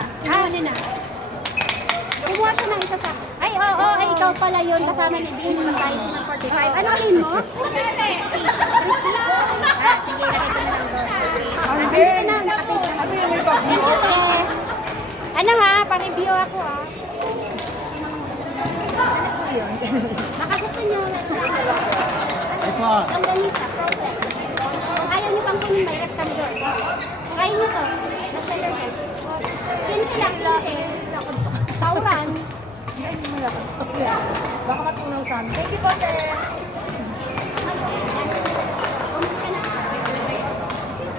Huli na. Kumuha siya ng isa sa... Ay, oo, ay, ikaw pala yun. Kasama ni Dean. Magkain siya ng 45. Ano kin mo? Christy. Ah, sige, lagay ko na lang doon. Hindi na, nakapage na. Thank you, te. Ano ha? Pa-review ako ha. Baka gusto nyo. Ang ganisa, process. Kung ayaw nyo pang kunin, may rectangle. Try nyo to. Bestseller yan. 15 lang, 15. Tauran. Baka matunaw sa amin. Thank you po, te.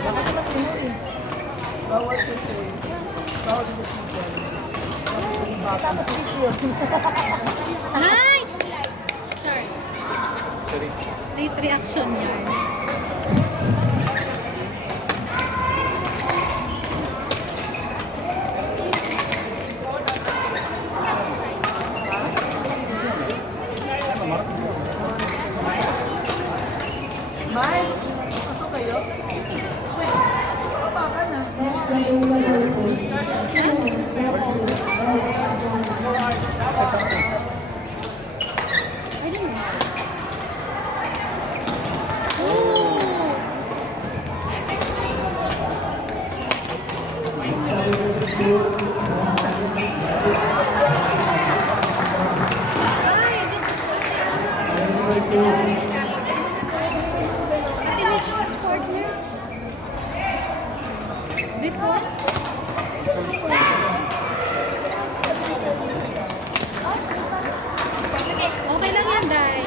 Baka ito matunaw eh. Bawal siya Bawal siya chicken. Tapos chicken. Nice! Sure. Late reaction yan. May, pasok kayo? Baka na. Before? Okay lang yan, Day.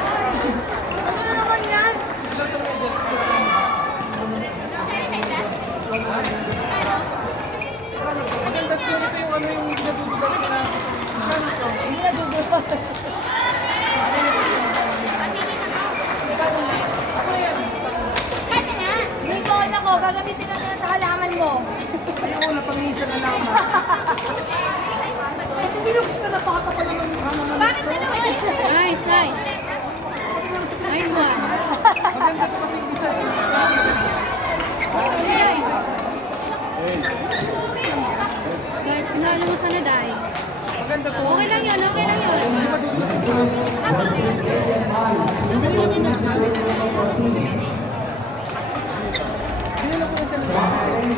Ano naman yan? Maganda po nito yung ano yung ginadudugay na. Hindi nadudugay. Nico, nako, gagamitin natin yan sa halaman mo. Ayoko na, pang-iisa na lang. Binukos na napakapal naman yung halaman. Bakit dalawa dito? Nice, nice. Nice one. Maganda to kasi hindi siya. Guys, pinalo mo sana, Day. Maganda to. Okay lang yun, okay lang yun. Binilo ko na siya ng hindi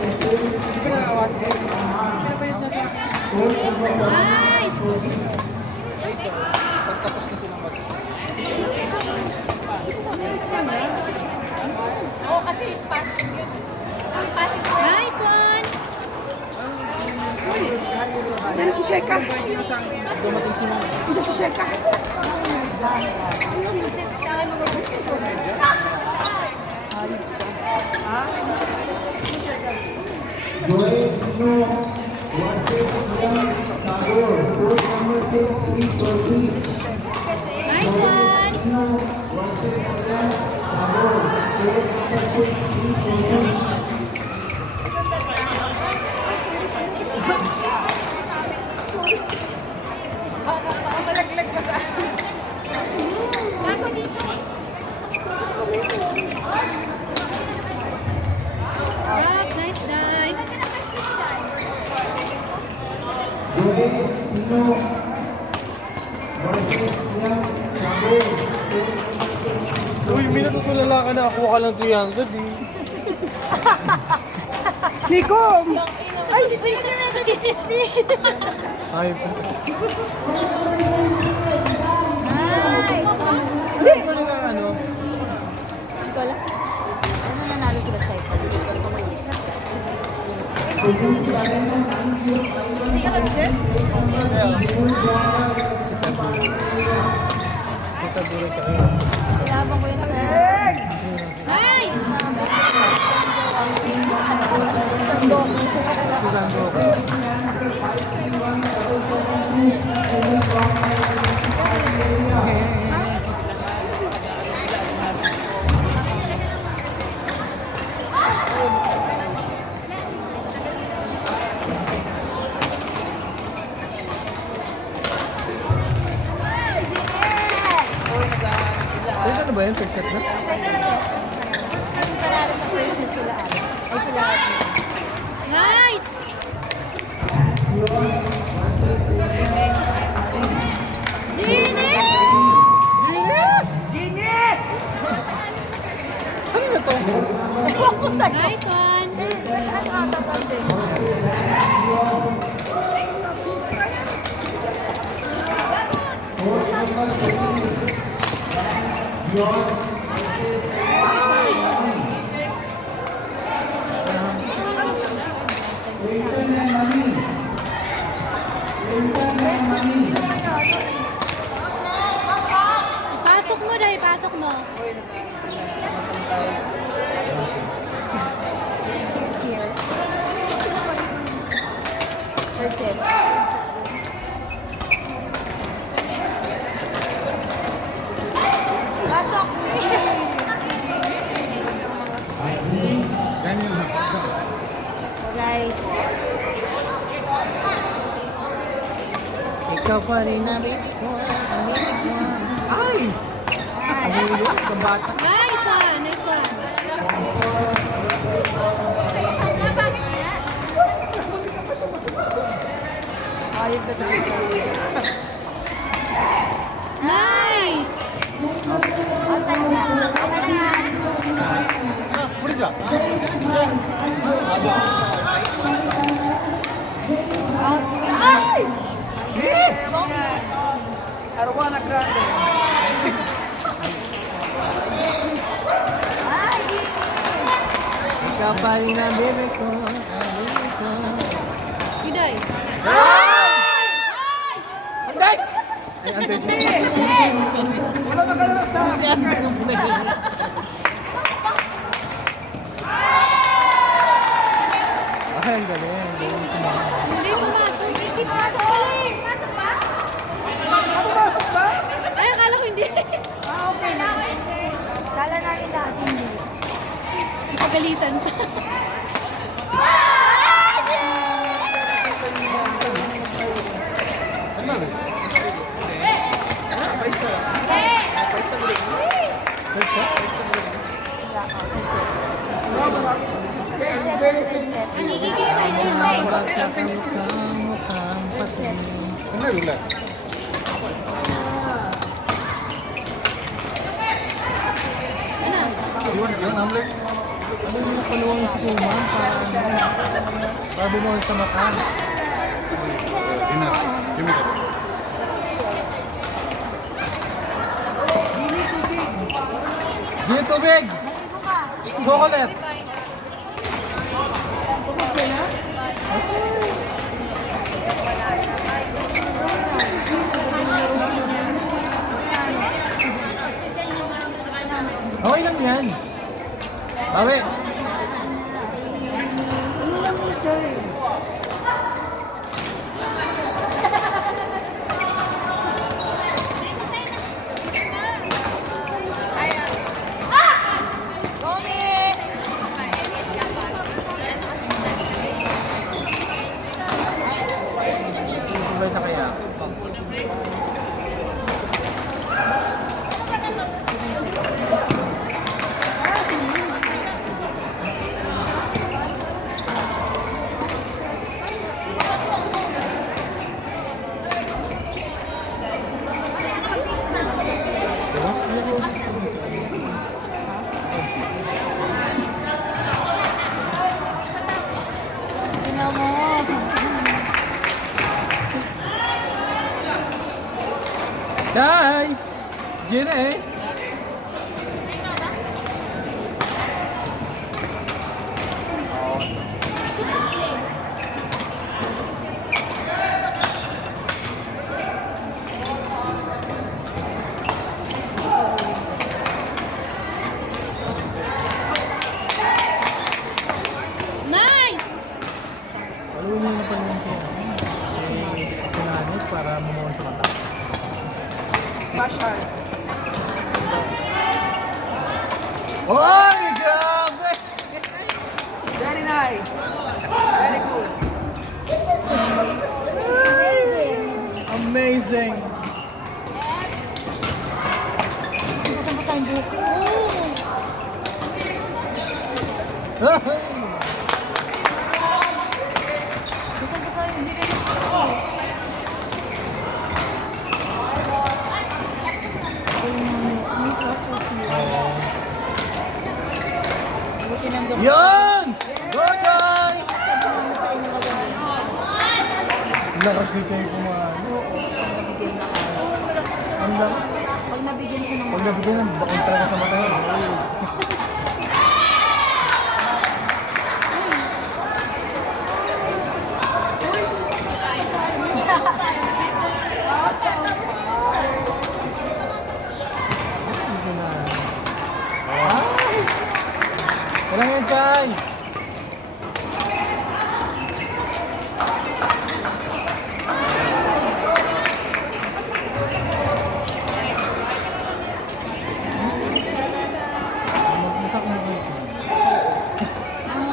ko nakawas. Pinapalit na siya. Nice! Pagtapos na silang mag- Oo, kasi passing yun. Ang passing ko. Nice one! Yan si Sheka. Dumating si Mama. Ito si Sheka. Nice one! Malaglag pa sa Bago dito. Rock, nice dive. Uy, may natutulala ka na. Kuha ka lang 300 eh. Nico! Ay, pwede ka na nag-disney. Ay, Nice. Hindi! ano ka ano? Ito lang. Ano nanalo sila sa ito? Hindi ka mag-jet? Kita duro ka kayo. Kailangan ko yun sa... Nice! Kusando ka. ba yun? Third set na? Ang panalo sa first na sila. Ay sila. Nice! Ano na to? Nice one! Pasok mo, Day. Pasok mo. Here. Third set. Pasok! Guys. Ikaw pa rin na baby ko. Ang baby ko. Ay! Ang ulo, sa bata. Nice one! Nice one! Ayun ka talaga. Nice! Outside na. Okay na yan. Outside! Arwana Grande. Ikaw pa rin na baby ko. Ang baby ko. Iday. Anday! Ay, Anday. Wala makalala sa akin. Si Anday yung pinagiging. Ay, ang galing. Ang galing ko na. Hindi pumasok. Hindi pumasok. Pumasok ba? Ay, akala ko hindi. Kala natin lahat hindi. Pagalitan pa. Ano yung napaluwang sa kuma? Para bumawal sa mata. Gini tubig! Chocolate! Okay lang yan. Bawi! Sabay na kaya? Tingnan mo. Day! Gina eh! Nice! Alam mo na pala yung sinanis para mumuha sa mata. Oy! Grabe! Very nice. Very good. Amazing! Pasang-pasang tayong buko. Basta yung hindi rin. Sweet love po siya. Buti nang gabi. Yan! Go, Chay! Ano sa inyo kagabi? Lakas ni Tay kumano. Oo, pag nabigyan na ako. Ang lakas. Pag nabigyan siya ng Pag nabigyan ng bakon talaga sa mata niya. Walang yan, Chay!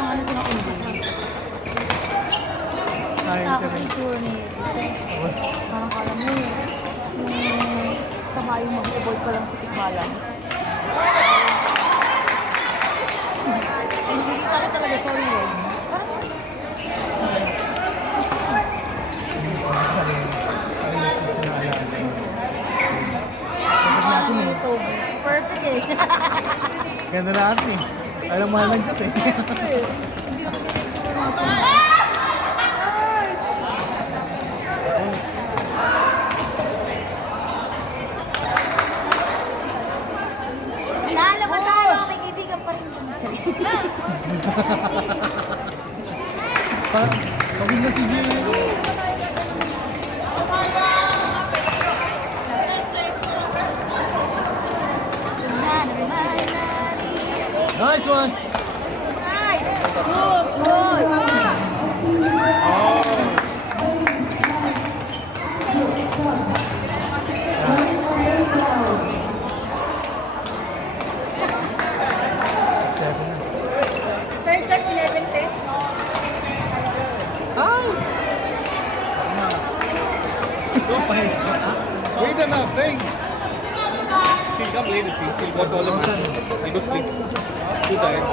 ano sila kundi? Ako picture ni parang kala mo yung kabayong mag-avoid pa lang sa tikbalan. Hindi kita talaga sorry yun. Parang YouTube. Perfect eh. Ganda na ate. Alam mo lang Diyos eh. Lalo ba tayo? May kaibigan pa rin. Pagod na si Jimmy. Nice one! Nice! Good! Seven na. Third touch, 11 test. Wait enough, thank. She'll come later, see. She'll watch all the matches. I'll go sleep. Too tired.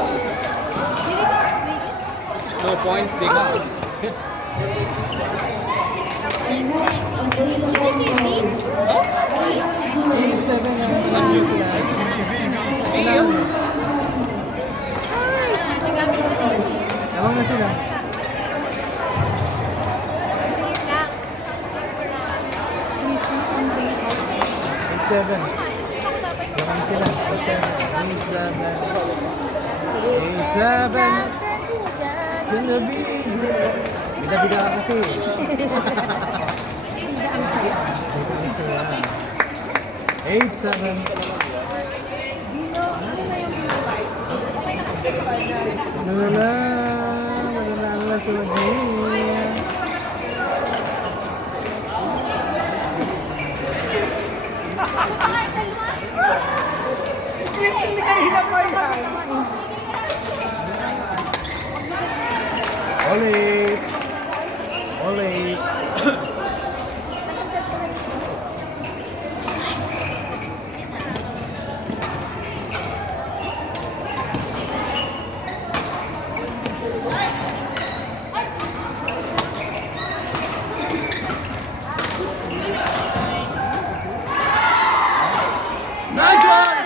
No points, they come. Sit. Eight, seven ang sila. Ewan na sila. Eight, seven. Ewan sila. Eight, seven. Eight, seven. Ganabi. Bida-bida ka kasi. Bida ang saya. 8-7. Nalala sa niya. Olay. Olay. Nice one!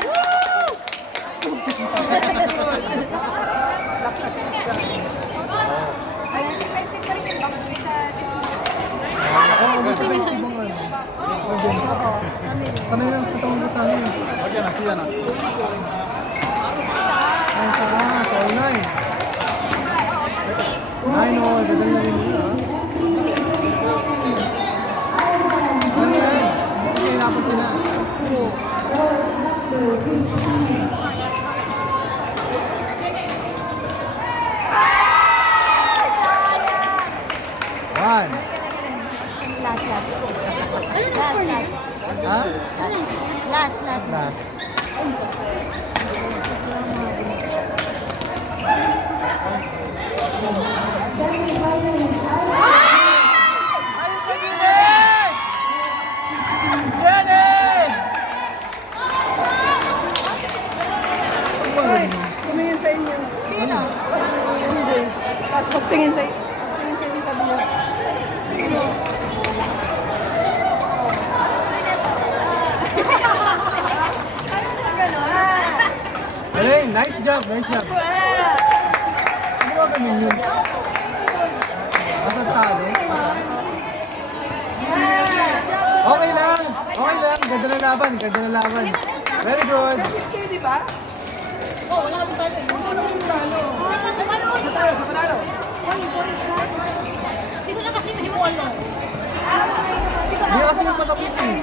Sanay lang sa taong sa amin. Okay na, siya na. Ay, sa all-9. 9-all, gadal na rin yun. Ano yan? Kasi dapat sila. One. Last. Ha? Last. Last. Tingin sa'yo. Tingin sa'yo yung sabi niya. Galing, nice job, nice job. Ano ba ganun yun? Masang talo? Okay lang, okay lang. Ganda na laban, ganda na laban. Very good. Kayo, di ba? Oo, wala kami tayo. Wala kami talo. Sa tayo, sa panalo. Dito na kasi mahimuan mo. Hindi kasi yung patapos eh.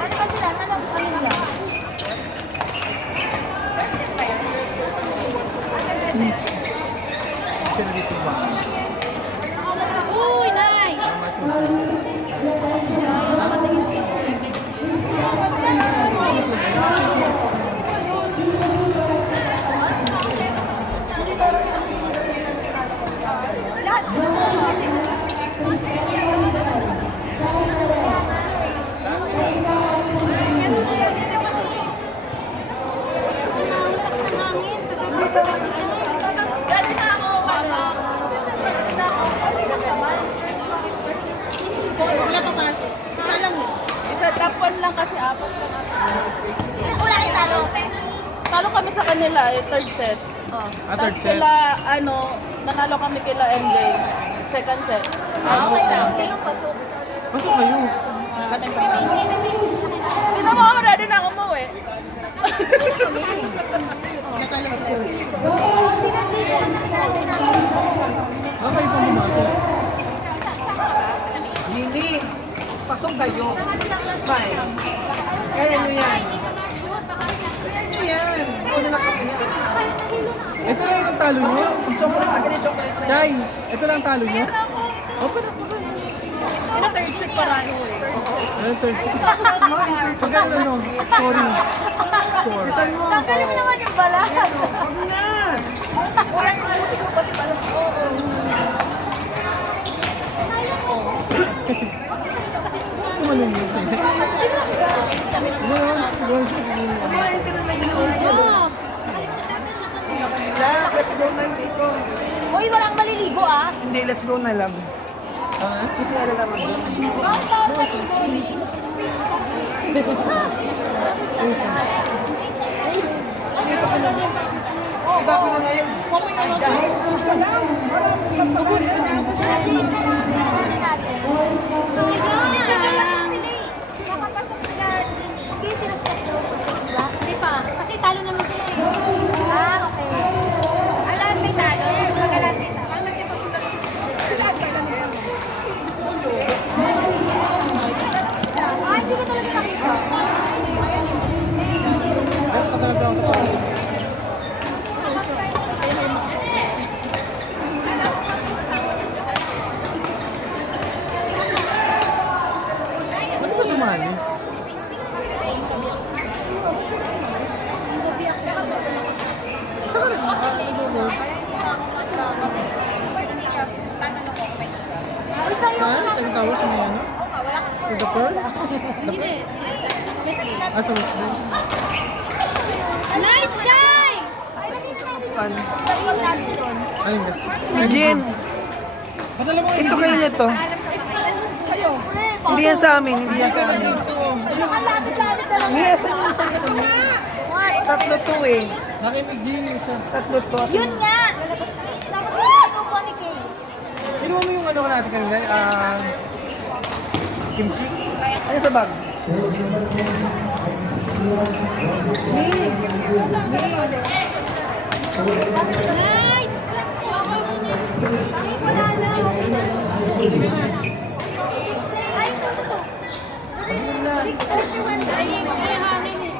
Ano ba sila? Ano nila? Sila dito ba? Uy, nice! Isa, top 1 lang kasi apat lang. Wala yung talo. Talo kami sa kanila eh, third set. Third Tapos set. kila, nanalo kami kila MJ. Second set. Okay lang. Sinong pasok? Pasok kayo. Hindi na mo ako ready na umuwi. Okay pa bumasok. Nini, pasok kayo. Smile. Kaya nyo yan. Kaya nyo yan. Una lang kami yan. Ito lang ang talo nyo. Chocolate, akin yung chocolate na yan. Jai, ito lang ang talo nyo. Open up. Sino third set pa tayo eh? Ano third set? Pagkano ano? Scoring. Score. Tanggalin mo naman yung bala. Huwag na. Wala yung musik ko pati pala. Ano yun? Kumain ka na lang yun. Let's go na dito. Uy, walang maliligo ah. Hindi, let's go na lang. Kasi ano naman doon. Iba ko na ngayon. Hindi pa. Kasi talo naman sila eh. Ah, okay. Alam, may talo. Magalan dito. Ah, hindi ko talaga nakita. Ay, katalagay ako sa pasok. Ano ba sumali? Saan ka rin? Saan? Saan tawag sa may ano? Sa the pearl? Ah, sa West Bay. Nice guy! Ayun ba? Jen, ito kayo nito. Hindi yan sa amin, hindi yan sa amin. Malapit-lapit na lang. Hindi yan sa amin. Tatlo to eh. Nakinig din yung isa. Tatlo to. Yun nga! Dapat ito po ni Kay. Kinuha mo yung ano natin kanina? Kimchi? Ano sa bag? Nice! Ay, ito. 6:31. Ay, hangin eh.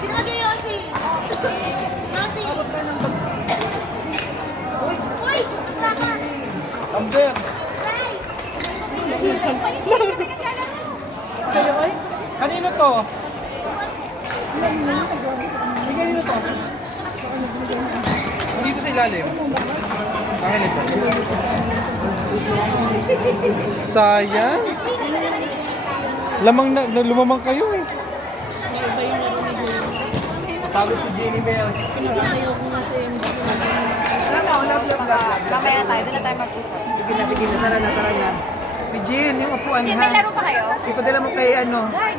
Sino ka kayo, Yossi? Yossi! Uy! Tama! Amber! Kayo ay? Kanino to? Kanino to? Dito sa ilalim. Akin ito. Sayang. Lumamang kayo eh. Pagod si Jenny Bell. Mamaya tayo, doon na tayo mag-usap. Sige na, tara na. Eugene, yung upuan Jin, ha. may laro pa kayo? Ipadala mo kay ano. Dai.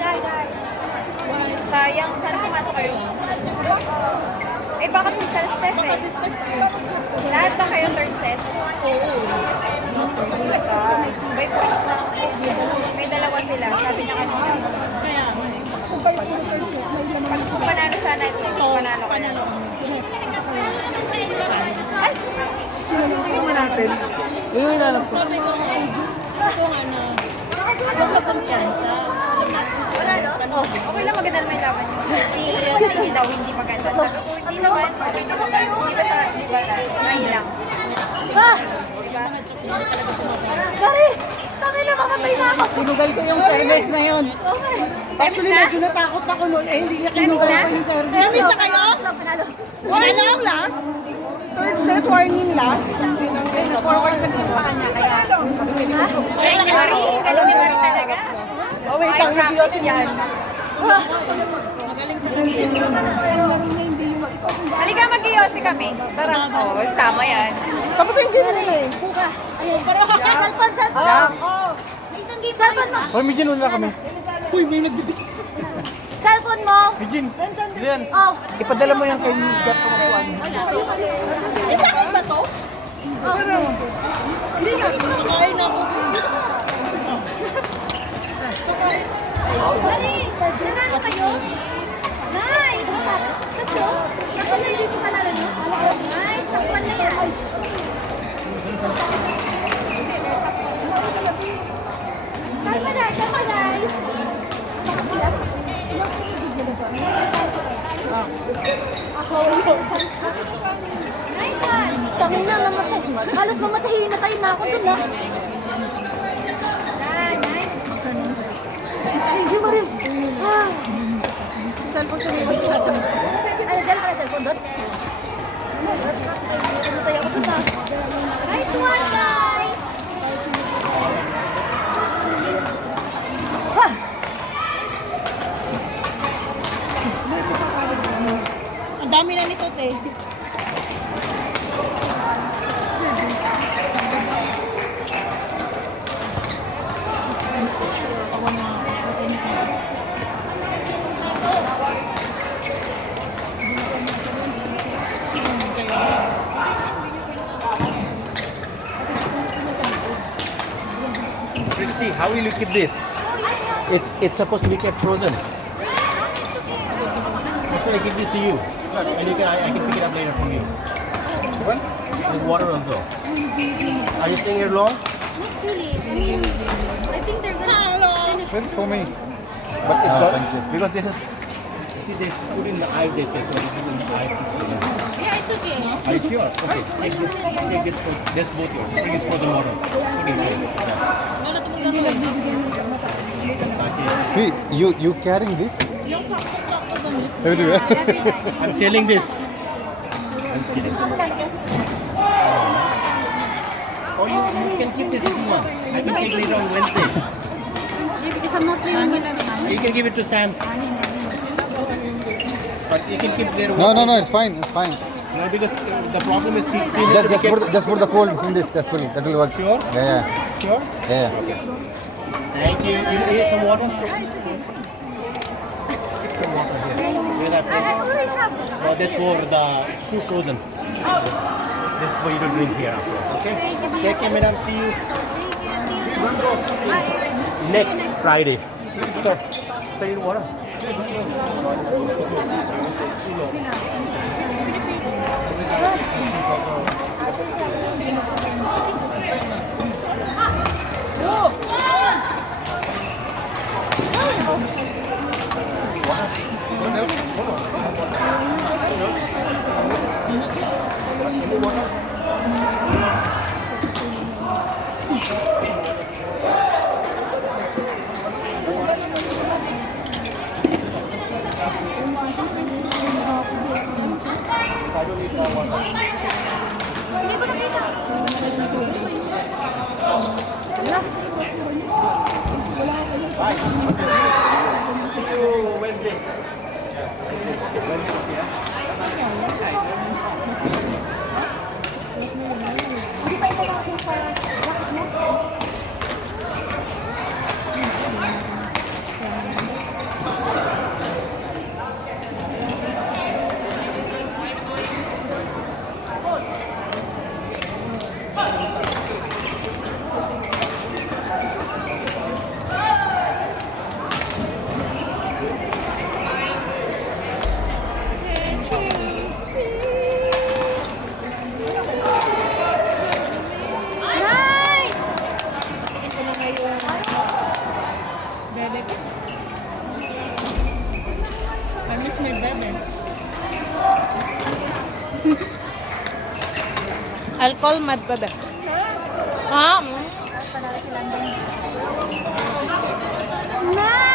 Sayang, saan pumasok kayo? Eh, bakit si Sir Steph eh? Lahat ba kayo third set? Oo. May points na lang kasi. May dalawa sila. Sabi niya kasi. Kung panalo sana ito, panalo kayo. Ay! Sige mo natin. Yun yung inalam ko. Wala, no? Okay lang, maganda naman yung laban niyo. Hindi daw, hindi maganda. Sabi ko, hindi naman. Okay naman tayo. Hindi ba siya, di ba, nahilang? Pare, tangin na mamatay na ako. Sinugal ko yung service na yun. Actually, Service na? medyo natakot ako noon. Eh, hindi niya Service kinugal na? ko yung service. Service na kayo? Panalo. Warning last. Third set, warning last. Forward kasi yung paa niya. Kaya, Ay, ni Mari. Galing ni Mari talaga. oh wait, Ay, ang practice yan. Halika, mag-iyosi kami. Tara. Oo, sama yan. Tapos yung game nila eh. Cellphone. Isang game cellphone mo. Hoy, Mijin, wala kami. Uy, may nagbibigay. Cellphone mo. Mijin, diyan. Oh. Ipadala mo yan kay Gat ng upuan. Isa akin ba to? Pare, nanalo kayo? Nice! Tatlo? Tatlo na yung panalo nyo? Nice! Sakwan na yan. Tama guys! Nice one! Tangin na, namatay. Halos mamatayin na tayo na ako dun ah. Nice! Hindi mo rin. Cellphone siya may magkakata. Ay, dala ka na cellphone doon? Namatay ako dun ah. Nice one, guys! Ha! Ang dami na nito, te. Christy, how will you keep this? It's supposed to be kept frozen. So I give this to you, and I can pick it up later from you. What? With water also. Are you staying here long? Not really. I mean, I think they're gonna finish. It's for me. But it's because this is. See, they put in the ice. They say so. They put in the ice. Yeah, it's okay. Are you sure? Okay. Take this. This both yours. Take this for the water. Okay. Hey, you carrying this? Everywhere. I'm selling this. I'm just kidding. Or you can keep this if you want. I can take later on Wednesday. Because I'm not playing with You can give it to Sam. But you can keep their No, it's fine. It's fine. No, because the problem is Just put the cold in this. That will work. Sure? Yeah. Sure? Yeah. Thank you. You need some water? Take some water here. Hear that? I already have. No, that's for it's too frozen. This is for you to drink here afterwards, okay? Take care, madam. See you next Friday. Sir, take water. Hindi ko nakita. See you Wednesday. Hindi pa ito mga super. Bakit mo? Nice! Ito na ngayon. Bebe ko. I miss my bebe. I'll call my bebe. Panalo si Landon. Nice!